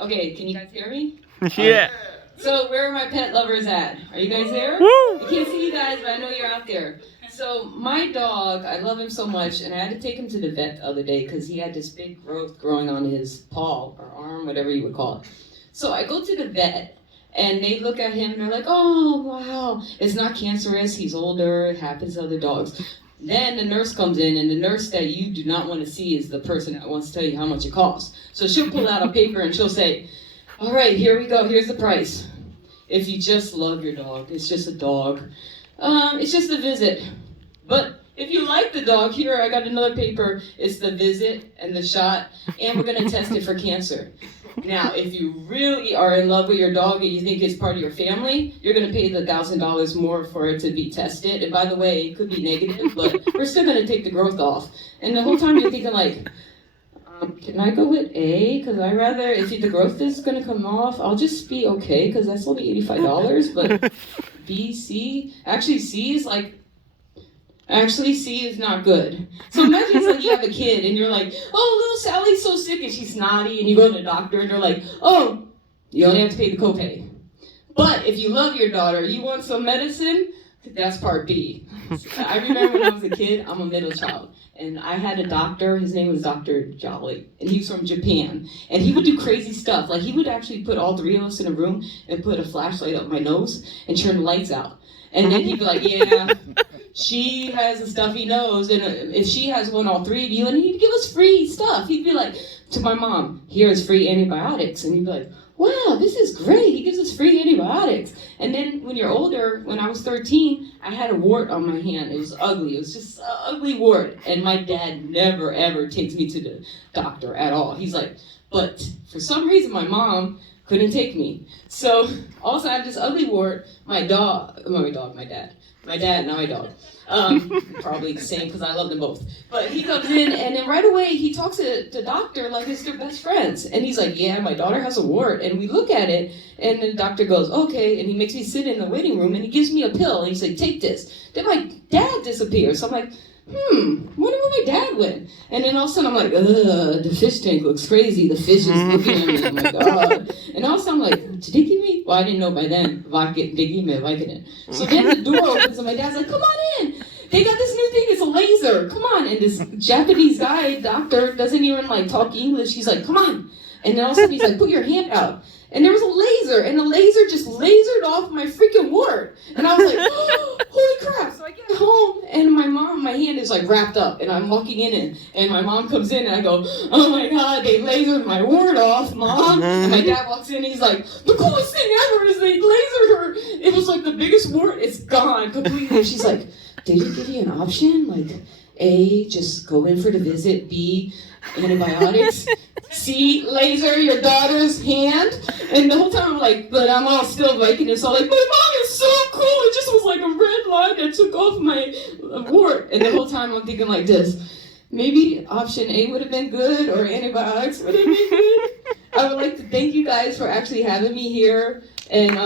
Okay, can you guys hear me? Yeah. So where are my pet lovers at? Are you guys there? Woo! I can't see you guys, but I know you're out there. So my dog, I love him so much, and I had to take him to the vet the other day because he had this big growth growing on his paw or arm, whatever you would call it. So I go to the vet, and they look at him, and they're like, oh, wow, it's not cancerous, he's older, it happens to other dogs. Then the nurse comes in, and the nurse that you do not want to see is the person that wants to tell you how much it costs. So she'll pull out a paper, and she'll say, all right, here we go, here's the price. If you just love your dog, it's just a dog. It's just a visit. But if you like the dog, here I got another paper. It's the visit and the shot, and we're gonna test it for cancer. Now, if you really are in love with your dog and you think it's part of your family, you're gonna pay the $1,000 more for it to be tested. And by the way, it could be negative, but we're still gonna take the growth off. And the whole time you're thinking like, can I go with A? Because I rather, if the growth is going to come off, I'll just be okay, because that's only $85. But B, C, actually C is not good. So imagine it's like you have a kid and you're like, oh, little Sally's so sick and she's snotty, and you go to the doctor and they're like, oh, you only have to pay the copay. But if you love your daughter, you want some medicine, that's part B. I remember when I was a kid, I'm a middle child. And I had a doctor, his name was Dr. Jolly, and he was from Japan. And he would do crazy stuff. Like, he would actually put all three of us in a room and put a flashlight up my nose and turn the lights out. And then he'd be like, yeah, she has a stuffy nose, and if she has one, all three of you, and he'd give us free stuff. He'd be like, to my mom, here's free antibiotics. And he'd be like, wow, this is great. He gives us free antibiotics. And then when you're older, when I was 13, I had a wart on my hand. It was ugly. It was just an ugly wart. And my dad never, ever takes me to the doctor at all. He's like, but for some reason, my mom couldn't take me. So also I had this ugly wart. My dad, now my dog. Probably the same because I love them both. But he comes in, and then right away he talks to the doctor like it's their best friends. And he's like, yeah, my daughter has a wart. And we look at it, and the doctor goes, okay. And he makes me sit in the waiting room, and he gives me a pill. And he's like, take this. Then my dad disappears. So I'm like, wonder where my dad went. And then all of a sudden I'm like, the fish tank looks crazy. The fish is looking at me. Oh my God. And all of a sudden I'm like, Diggy me? Well, I didn't know by then. Diggy me, Vicodin. So then the door opens and my dad's like, come on in. They got this new thing. It's a laser. Come on. And this Japanese guy, doctor, doesn't even talk English. He's like, come on. And then all of a sudden he's like, put your hand out. And there was a laser, and the laser just lasered off my freaking wart. And I was like, oh, holy crap. So I get home, and my hand is wrapped up, and I'm walking in, and my mom comes in, and I go, oh my God, they lasered my wart off, Mom. And my dad walks in, and he's like, the coolest thing ever is they lasered her. It was the biggest wart, it's gone completely. And she's like, did he give you an option? A, just go in for the visit, B, antibiotics, C, laser your daughter's hand. And the whole time I'm like, but I'm all still liking it. So I'm like, my mom is so cool. It just was like a red line that took off my wart. And the whole time I'm thinking like this, maybe option A would have been good, or antibiotics would have been good. I would like to thank you guys for actually having me here. And,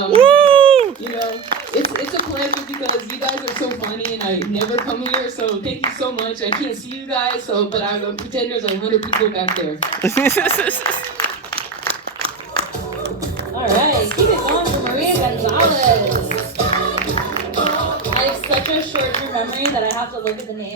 it's a pleasure because you guys are so funny and I never come here, so thank you so much. I can't see you guys, but I pretend there's 100 people back there. All right, keep it going for Maria Gonzalez. I have such a short-term memory that I have to look at the name.